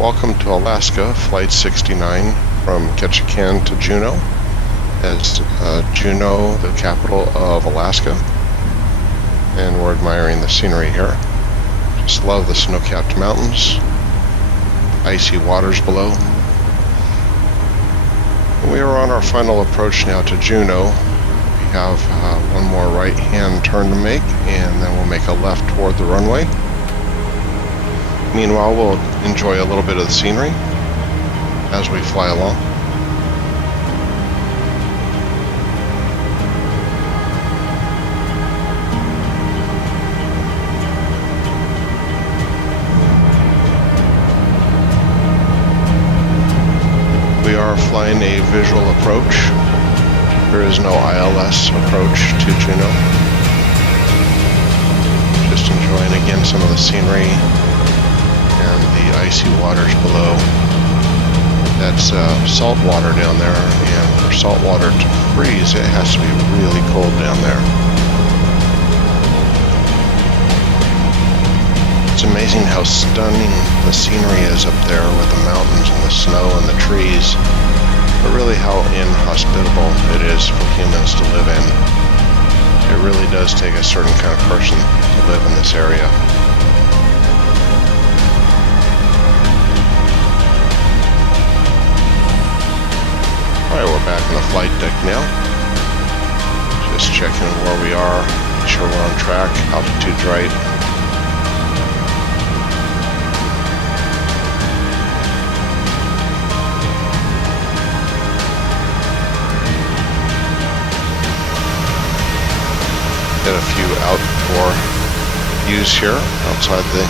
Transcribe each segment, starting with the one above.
Welcome to Alaska, Flight 69 from Ketchikan to Juneau. As Juneau, the capital of Alaska, and we're admiring the scenery here. Just love the snow-capped mountains, icy waters below. And we are on our final approach now to Juneau. We have one more right-hand turn to make, and then we'll make a left toward the runway. Meanwhile, we'll enjoy a little bit of the scenery as we fly along. We are flying a visual approach. There is no ILS approach to Juneau. Just enjoying again some of the scenery and the icy waters below. That's salt water down there, and for salt water to freeze, it has to be really cold down there. It's amazing how stunning the scenery is up there with the mountains and the snow and the trees, but really how inhospitable it is for humans to live in. It really does take a certain kind of person to live in this area. Alright, we're back on the flight deck now. Just checking where we are, make sure we're on track, altitude's right. Got a few outdoor views here outside the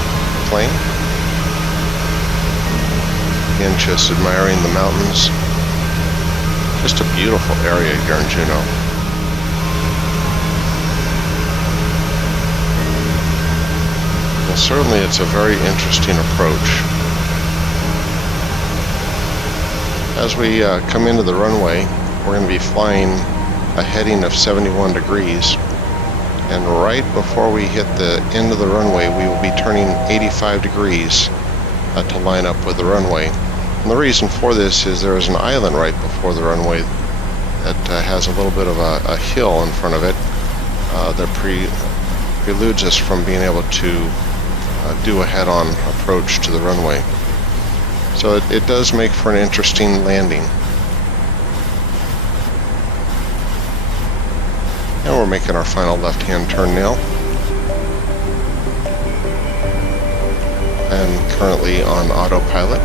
plane. Again, just admiring the mountains. Just a beautiful area here in Juneau. Well, certainly it's a very interesting approach. As we come into the runway, we're going to be flying a heading of 71 degrees. And right before we hit the end of the runway, we will be turning 85 degrees to line up with the runway. And the reason for this is there is an island right before the runway that has a little bit of a hill in front of it that preludes us from being able to do a head-on approach to the runway. So it does make for an interesting landing. And we're making our final left-hand turn now. And currently on autopilot.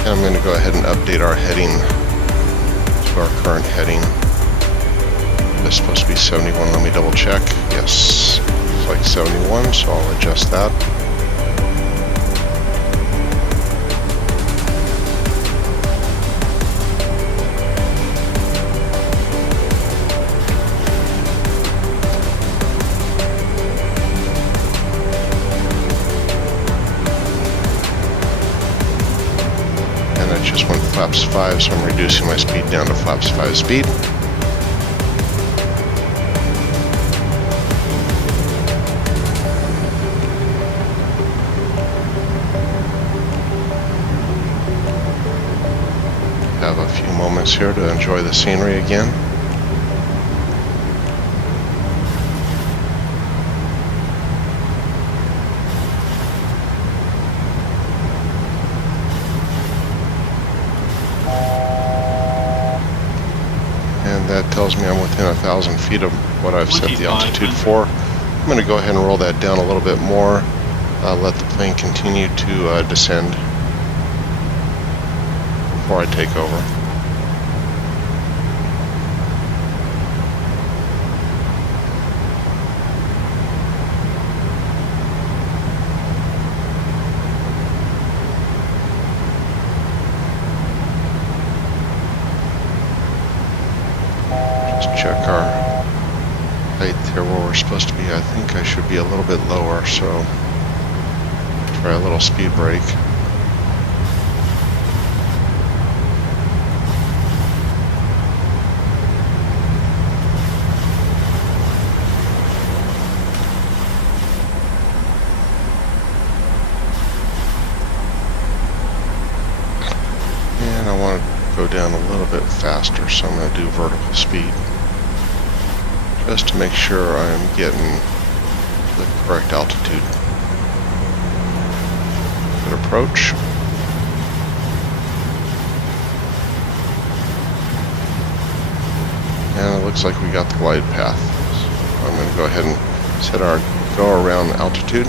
And I'm going to go ahead and update our heading to our current heading. It's supposed to be 71. Let me double check. Yes, it's like 71, so I'll adjust that. And I just went flaps 5, so I'm reducing my speed down to flaps 5 speed. Have a few moments here to enjoy the scenery again. And that tells me I'm within 1,000 feet of what I've set the altitude for. I'm going to go ahead and roll that down a little bit more, let the plane continue to descend before I take over. Just check our height here where we're supposed to be. I think I should be a little bit lower, so try a little speed brake. down a little bit faster, so I'm going to do vertical speed just to make sure I'm getting the correct altitude. Good approach. And it looks like we got the glide path. So I'm going to go ahead and set our go around altitude.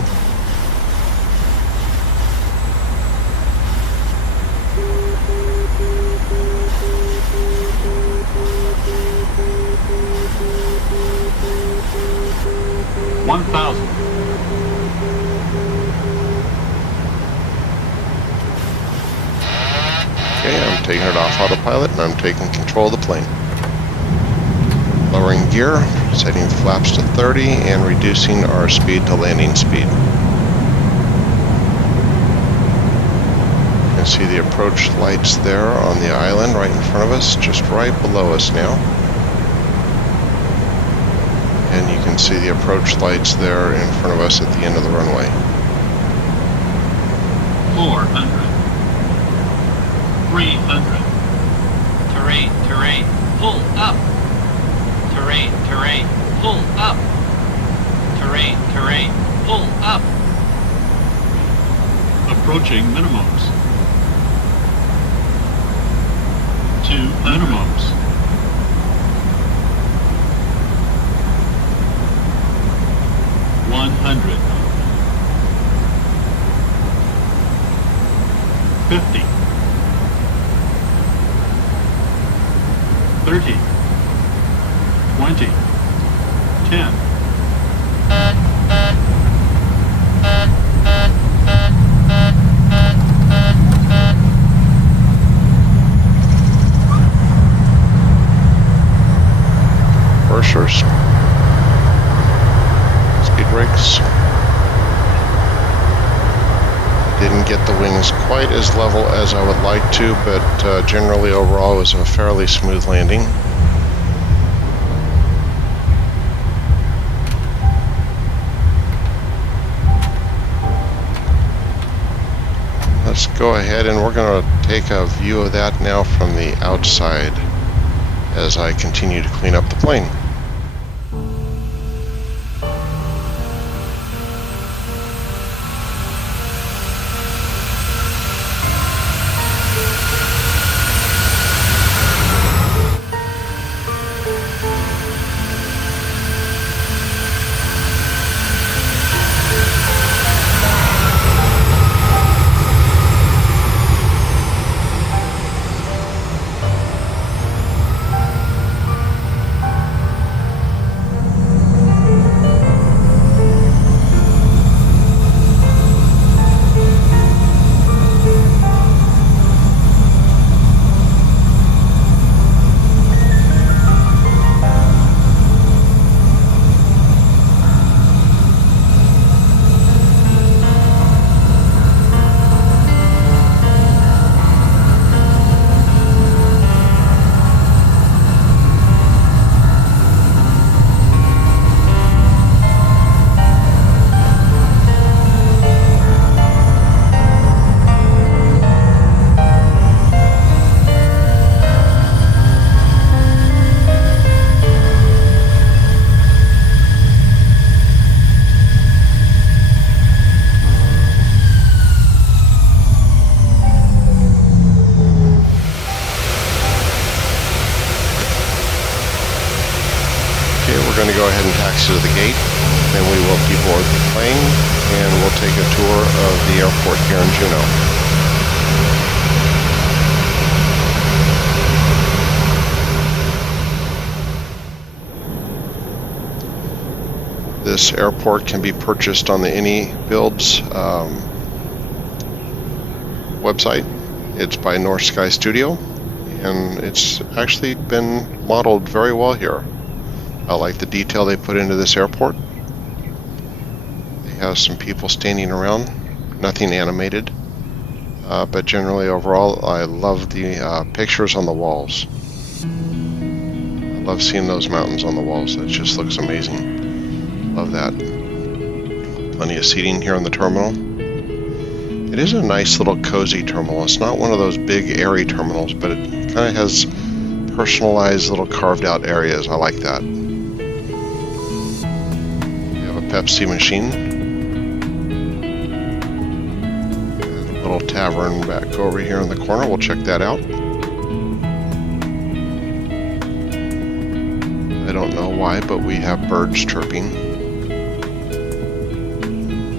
Okay, I'm taking it off autopilot and I'm taking control of the plane. Lowering gear, setting flaps to 30 and reducing our speed to landing speed. You can see the approach lights there on the island right in front of us, just right below us now. And you can see the approach lights there in front of us at the end of the runway. 400. 300. Terrain, terrain, pull up. Terrain, terrain, pull up. Terrain, terrain, pull up. Approaching minimums. 2 minimums. 100. 50. 30. 20. 10. Reversers. Speed brakes. Didn't get the wings quite as level as I would like to, but generally overall it was a fairly smooth landing. Let's go ahead and we're going to take a view of that now from the outside as I continue to clean up the plane. We're going to go ahead and taxi to the gate, then we will deboard the plane and we'll take a tour of the airport here in Juneau. This airport can be purchased on the iniBuilds website. It's by North Sky Studio and it's actually been modeled very well here. I like the detail they put into this airport. They have some people standing around, nothing animated, but generally overall I love the pictures on the walls. I love seeing those mountains on the walls. It just looks amazing. Love that. Plenty of seating here in the terminal. It is a nice little cozy terminal. It's not one of those big airy terminals, but it kind of has personalized little carved out areas. I like that. We have a Pepsi machine. And a little tavern back over here in the corner. We'll check that out. I don't know why, but we have birds chirping.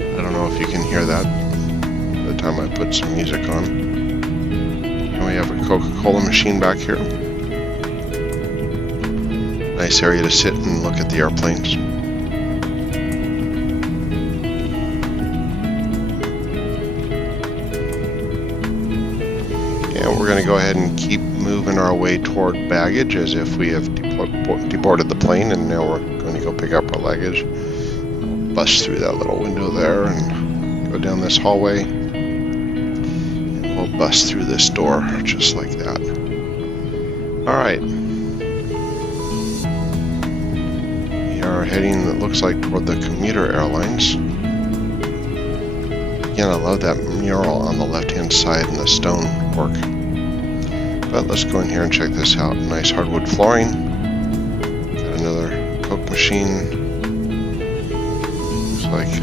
I don't know if you can hear that by the time I put some music on. And we have a Coca-Cola machine back here. Nice area to sit and look at the airplanes. And we're going to go ahead and keep moving our way toward baggage as if we have deboarded the plane, and now we're going to go pick up our luggage. Bust through that little window there and go down this hallway. And we'll bust through this door just like that. Alright. We are heading, it looks like, toward the commuter airlines. Again, I love that mural on the left-hand side and the stone work. But let's go in here and check this out. Nice hardwood flooring. Got another Coke machine. Looks like a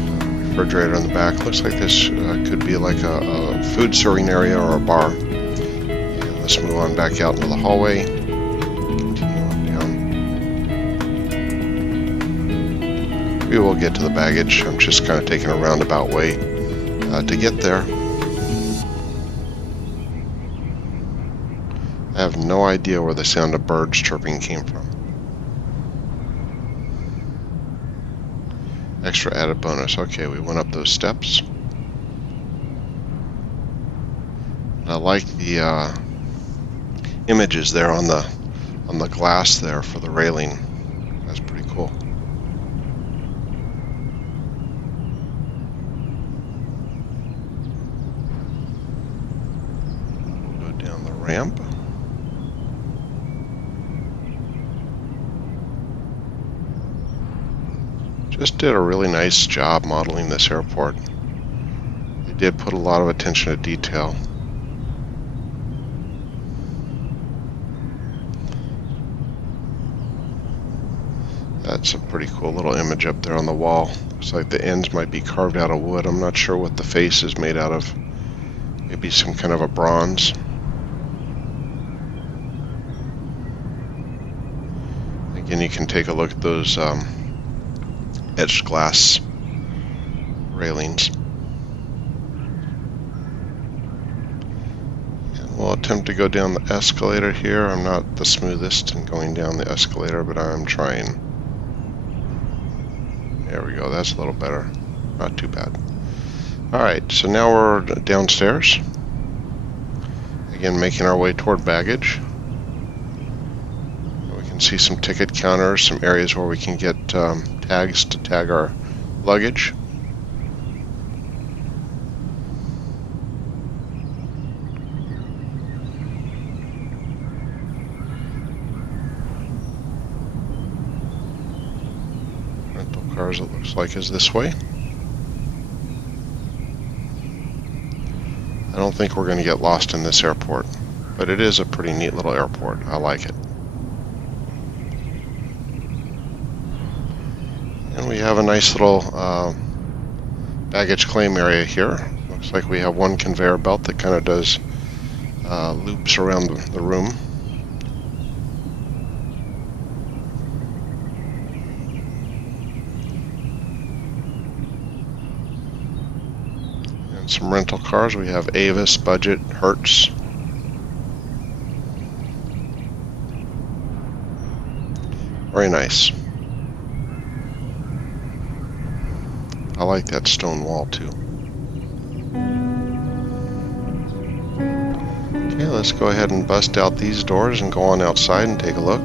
refrigerator in the back. Looks like this could be like a food serving area or a bar. And let's move on back out into the hallway. Continue on down. We will get to the baggage. I'm just kind of taking a roundabout way to get there. I have no idea where the sound of birds chirping came from. Extra added bonus. Okay, we went up those steps. I like the images there on the glass there for the railing. That's pretty cool. We'll go down the ramp. Just did a really nice job modeling this airport. They did put a lot of attention to detail. That's a pretty cool little image up there on the wall. Looks like the ends might be carved out of wood. I'm not sure what the face is made out of. Maybe some kind of a bronze. Again, you can take a look at those etched glass railings. And we'll attempt to go down the escalator here. I'm not the smoothest in going down the escalator, but I'm trying. There we go, that's a little better. Not too bad. Alright, so now we're downstairs. Again, making our way toward baggage. We can see some ticket counters, some areas where we can get tags to tag our luggage. Rental cars, it looks like, is this way. I don't think we're going to get lost in this airport, but it is a pretty neat little airport. I like it. And we have a nice little baggage claim area here. Looks like we have one conveyor belt that kind of does loops around the room. And some rental cars. We have Avis, Budget, Hertz. Very nice. I like that stone wall too. Okay, let's go ahead and bust out these doors and go on outside and take a look.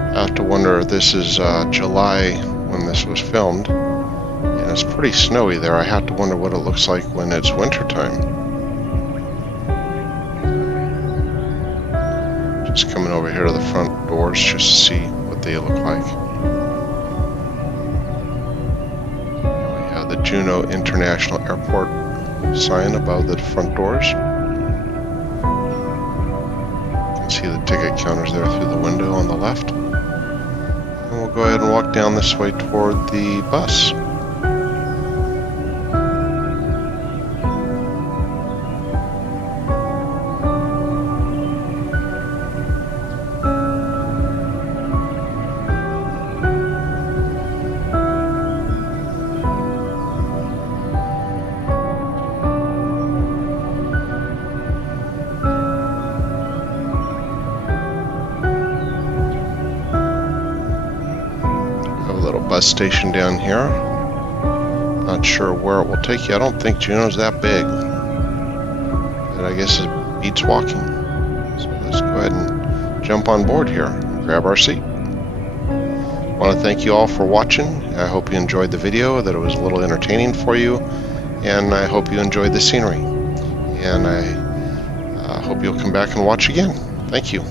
I have to wonder if this is July when this was filmed. And it's pretty snowy there. I have to wonder what it looks like when it's wintertime. Just coming over here to the front doors just to see what they look like. We have the Juneau International Airport sign above the front doors. You can see the ticket counters there through the window on the left. And we'll go ahead and walk down this way toward the bus. Bus station down here. Not sure where it will take you. I don't think Juneau's that big, but I guess it beats walking. So let's go ahead and jump on board here and grab our seat. I want to thank you all for watching. I hope you enjoyed the video, that it was a little entertaining for you, and I hope you enjoyed the scenery. And I hope you'll come back and watch again. Thank you.